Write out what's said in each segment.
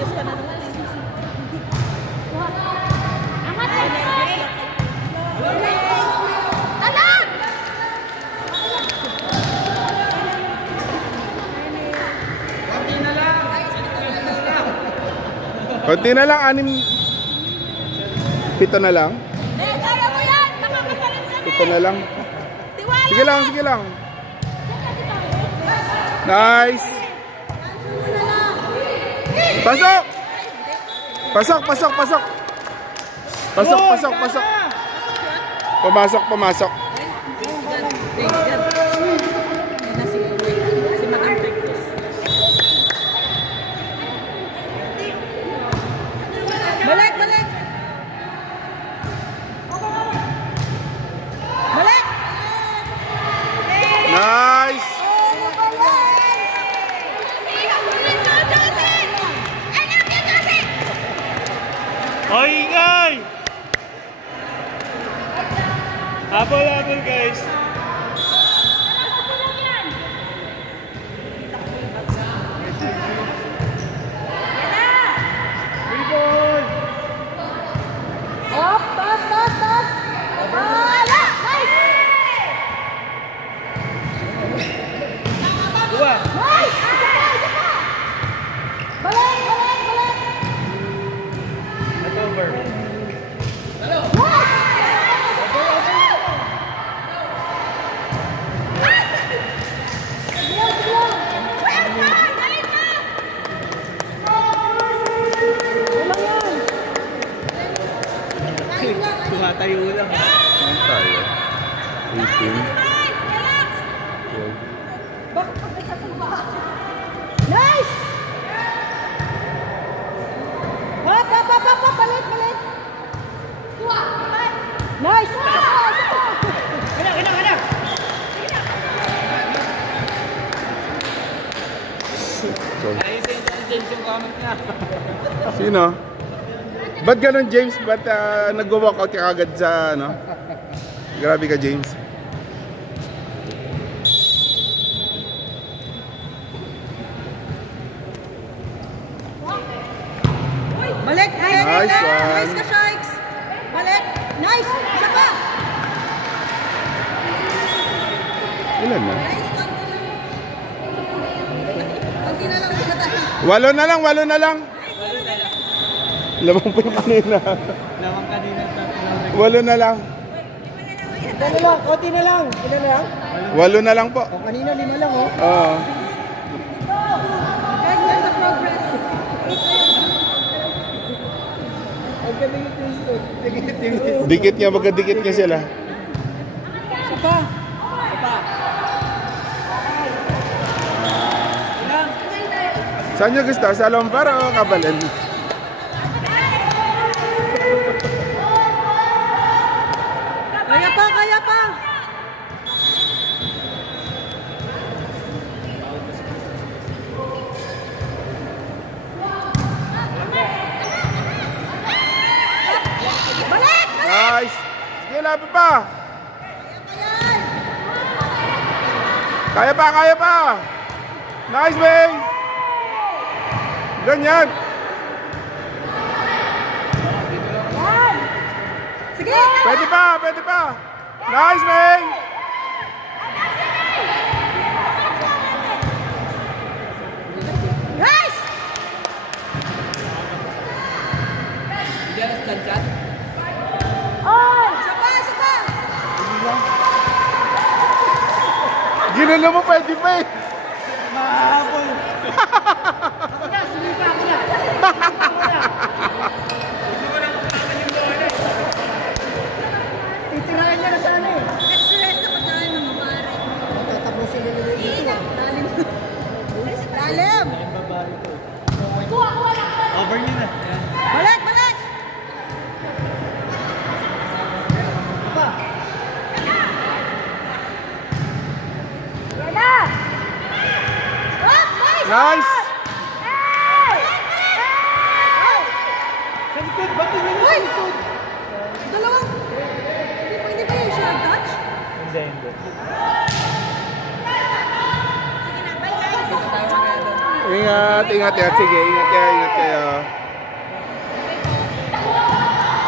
Yes ka na naman. Konti na lang, 7 na lang. Kaya mo yan! Makakasalan ka 7 na lang. Tiwala! Sige lang, sige lang. Nice! Pasok! Pasok, pasok, pasok! Pasok, pasok, pasok! Pumasok, pumasok. Balik, balik! Balik! Nice! Oh, ingay! Habol, habol guys. Rebound! Up, taas, taas, taas! Wala! Nice! Dua! Nice! Isa pa, isa pa! Balik, balik, balik! That's over. Tumatayo lang. Saan tayo? 18. Bakit pag nagsasalba? Nice! Hop, hop, hop, hop, balik, balik! Nice! Anak, anak, anak! Ayun si James yung comment niya. Sino? Ba't ganun, James? Ba't nag-walkout ka agad sa ano? Grabe ka, James. Balik! Nice! Nice Nice one. ka, Sharks! Balik! Nice! Isa pa! Ilan na? Kunti na lang, hindi tayo. 8 na lang, 8 na lang. Lamang pa yung kanina. Lamang kanina. 8 na lang. Ano lang, konti na lang. Ilan na lang? 8 na lang po. O, kanina 5 lang, oh. Oo. Guys, there's a progress. Ang galing ito yung scope. Dikit nga, magkadikit nga sila. Isa pa. Isa pa. Saan nyo gusto? Sa Lombard o Kabalen? Kaya pa, kaya pa! Balik! Nice! Sige, lapit pa! Kaya pa, kaya pa! Nice, May! Ganyan! Sige! Pwede pa, pwede pa! Nice, May! Nice! Oh! Isa pa, isa pa! Ginala mo, pwede pa eh! Mahabol! Ako na, sumipa ako na. Ako na. Titirahin niya na sana eh. Stress ako dahil ng mabari. Tatapusin nila dito. Lalim. Lalim! Over niyo na. Balik, balik! Pa. Yan na! Up, nice! Nice! Hey! Hey! Sa likod, batin niya na sa likod. Dalawang... Hindi pwede ba yung short touch? Hindi, hindi. Sige na, bye guys! Ingat, ingat, ingat. Sige, ingat kayo, ingat kayo.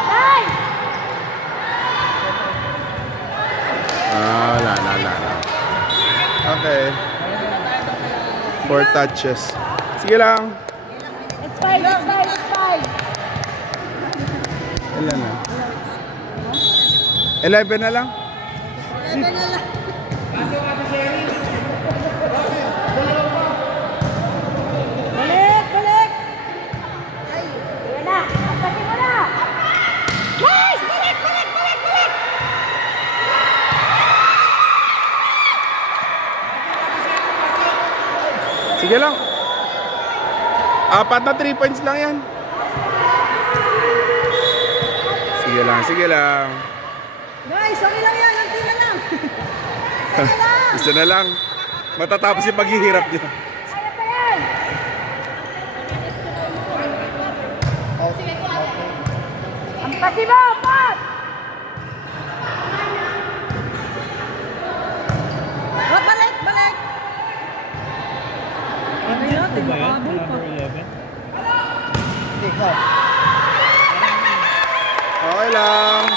Nice! Ah, la. Okay. 4 touches. Sige lang. It's fine, it's fine, it's fine. Ilan na? 11 na lang? Balik, balik! Ayan na, pagpati mo na! Nice! Balik, balik, balik, balik! Sige lang. 4 na 3 points lang yan. Sige lang, sige lang. Nice, okay lang yan, ang tina lang. Isa na lang. Matatapos yung paghihirap niyo. Kaya pa yan! Ang pasi mo, pas! Oh, balik, balik! Ano yan? Ba yan? Number 11? Okay lang.